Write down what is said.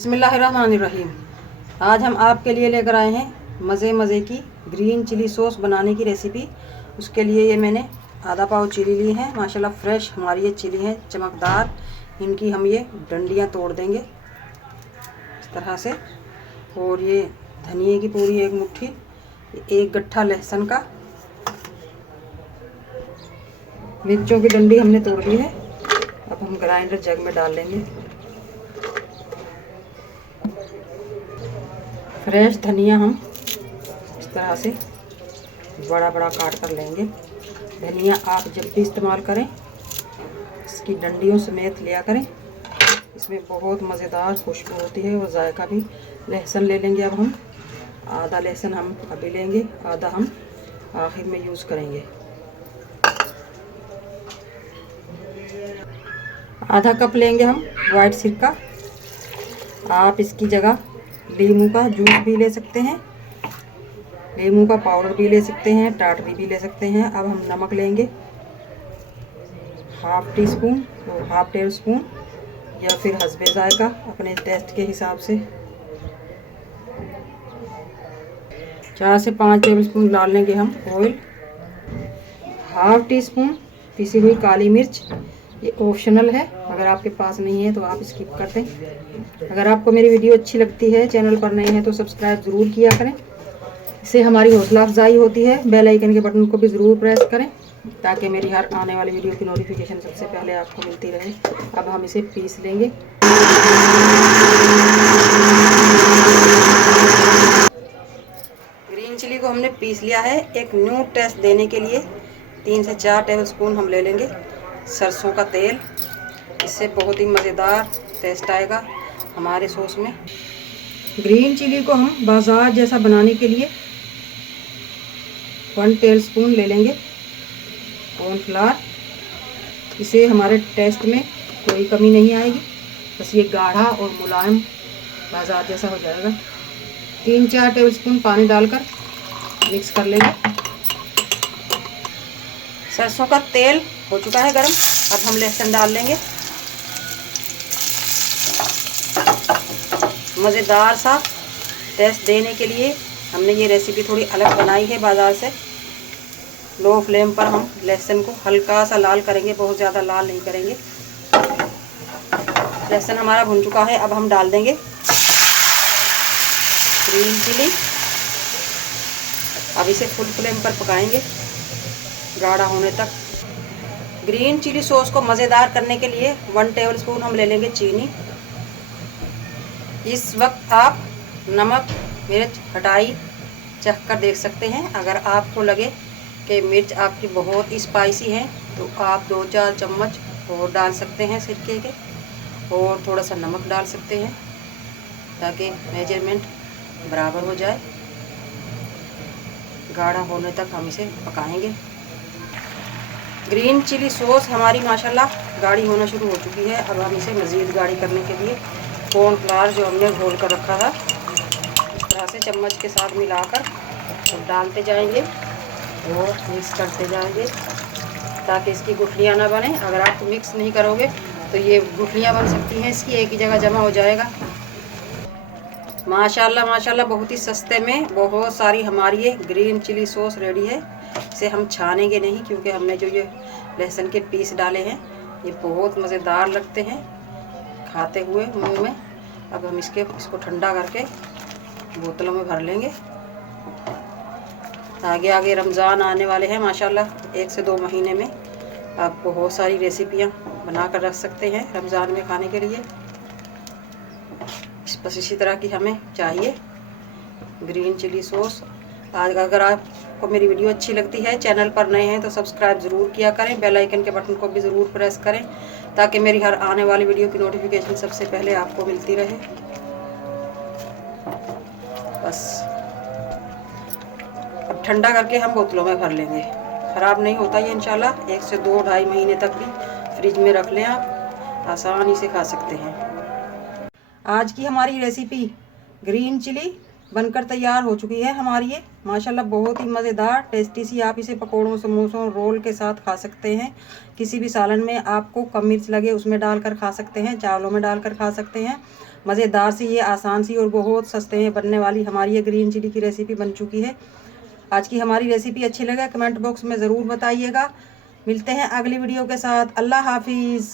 बिस्मिल्लाहिर्रहमानिर्रहीम। आज हम आपके लिए लेकर आए हैं मज़े की ग्रीन चिली सॉस बनाने की रेसिपी। उसके लिए ये मैंने आधा पाव चिली ली है। माशाल्लाह फ्रेश हमारी ये चिली है, चमकदार। इनकी हम ये डंडियाँ तोड़ देंगे इस तरह से। और ये धनिए की पूरी एक मुट्ठी, एक गट्ठा लहसुन का, मिर्चों की डंडी हमने तोड़ ली है। अब हम ग्राइंडर जग में डाल लेंगे। फ्रेश धनिया हम इस तरह से बड़ा बड़ा काट कर लेंगे। धनिया आप जब भी इस्तेमाल करें इसकी डंडियों समेत लिया करें, इसमें बहुत मज़ेदार खुशबू होती है और जायका भी। लहसुन ले लेंगे अब हम, आधा लहसुन हम अभी लेंगे, आधा हम आखिर में यूज़ करेंगे। आधा कप लेंगे हम वाइट सिरका। आप इसकी जगह नींबू का जूस भी ले सकते हैं, नींबू का पाउडर भी ले सकते हैं, टाटरी भी ले सकते हैं। अब हम नमक लेंगे, हाफ टी स्पून और हाफ टेबल स्पून या फिर हस्बे जायका अपने टेस्ट के हिसाब से। 4 से 5 टेबल स्पून डाल लेंगे हम ऑयल। हाफ टी स्पून पिसी हुई काली मिर्च, ये ऑप्शनल है, अगर आपके पास नहीं है तो आप स्किप कर दें। अगर आपको मेरी वीडियो अच्छी लगती है, चैनल पर नए हैं तो सब्सक्राइब ज़रूर किया करें, इससे हमारी हौसला अफजाई होती है। बेल आइकन के बटन को भी ज़रूर प्रेस करें ताकि मेरी हर आने वाली वीडियो की नोटिफिकेशन सबसे पहले आपको मिलती रहे। अब हम इसे पीस लेंगे। ग्रीन चिली को हमने पीस लिया है। एक न्यू टेस्ट देने के लिए 3 से 4 टेबल स्पून हम ले लेंगे सरसों का तेल। इससे बहुत ही मज़ेदार टेस्ट आएगा हमारे सॉस में। ग्रीन चिली को हम बाजार जैसा बनाने के लिए 1 टेबल स्पून ले लेंगे कॉर्नफ्लावर। इसे हमारे टेस्ट में कोई कमी नहीं आएगी, बस ये गाढ़ा और मुलायम बाजार जैसा हो जाएगा। 3-4 टेबल स्पून पानी डालकर मिक्स कर लेंगे। सरसों का तेल हो चुका है गरम। अब हम लहसुन डाल लेंगे। मज़ेदार सा टेस्ट देने के लिए हमने ये रेसिपी थोड़ी अलग बनाई है बाज़ार से। लो फ्लेम पर हम लहसुन को हल्का सा लाल करेंगे, बहुत ज़्यादा लाल नहीं करेंगे। लहसुन हमारा भुन चुका है। अब हम डाल देंगे ग्रीन चिली। अब इसे फुल फ्लेम पर पकाएंगे गाढ़ा होने तक। ग्रीन चिली सॉस को मज़ेदार करने के लिए 1 टेबल स्पून हम ले लेंगे चीनी। इस वक्त आप नमक, मिर्च, खटाई चख कर देख सकते हैं। अगर आपको लगे कि मिर्च आपकी बहुत स्पाइसी है तो आप 2-4 चम्मच और डाल सकते हैं सिरके के, और थोड़ा सा नमक डाल सकते हैं ताकि मेजरमेंट बराबर हो जाए। गाढ़ा होने तक हम इसे पकाएंगे। ग्रीन चिली सॉस हमारी माशाल्लाह गाढ़ी होना शुरू हो चुकी है। अब हम इसे मज़ीद गाढ़ी करने के लिए कॉर्नफ्लावर जो हमने घोल कर रखा था इस तरह से चम्मच के साथ मिलाकर तो डालते जाएंगे और मिक्स करते जाएंगे ताकि इसकी गुठलियाँ ना बने। अगर आप मिक्स नहीं करोगे तो ये गुठलियाँ बन सकती हैं, इसकी एक ही जगह जमा हो जाएगा। माशाल्लाह माशाल्लाह बहुत ही सस्ते में बहुत सारी हमारी ये ग्रीन चिली सॉस रेडी है। इसे हम छानेंगे नहीं क्योंकि हमने जो ये लहसुन के पीस डाले हैं ये बहुत मज़ेदार लगते हैं खाते हुए मुंह में। अब हम इसको ठंडा करके बोतलों में भर लेंगे। आगे रमज़ान आने वाले हैं माशाल्लाह। 1 से 2 महीने में आप बहुत सारी रेसिपियाँ बना कर रख सकते हैं रमज़ान में खाने के लिए। बस इसी तरह की हमें चाहिए ग्रीन चिली सॉस। अगर आपको मेरी वीडियो अच्छी लगती है, चैनल पर नए हैं तो सब्सक्राइब ज़रूर किया करें, बेल आइकन के बटन को भी ज़रूर प्रेस करें ताकि मेरी हर आने वाली वीडियो की नोटिफिकेशन सबसे पहले आपको मिलती रहे। बस अब ठंडा करके हम बोतलों में भर लेंगे। ख़राब नहीं होता ये इंशाल्लाह। 1 से 2-2.5 महीने तक भी फ्रिज में रख लें, आप आसानी से खा सकते हैं। आज की हमारी रेसिपी ग्रीन चिली बनकर तैयार हो चुकी है हमारी ये माशाल्लाह, बहुत ही मज़ेदार टेस्टी सी। आप इसे पकौड़ों, समोसों, रोल के साथ खा सकते हैं। किसी भी सालन में आपको कम मिर्च लगे उसमें डालकर खा सकते हैं, चावलों में डालकर खा सकते हैं। मज़ेदार सी ये, आसान सी और बहुत सस्ते में बनने वाली हमारी ये ग्रीन चिली की रेसिपी बन चुकी है। आज की हमारी रेसिपी अच्छी लगे कमेंट बॉक्स में ज़रूर बताइएगा। मिलते हैं अगली वीडियो के साथ। अल्लाह हाफिज़।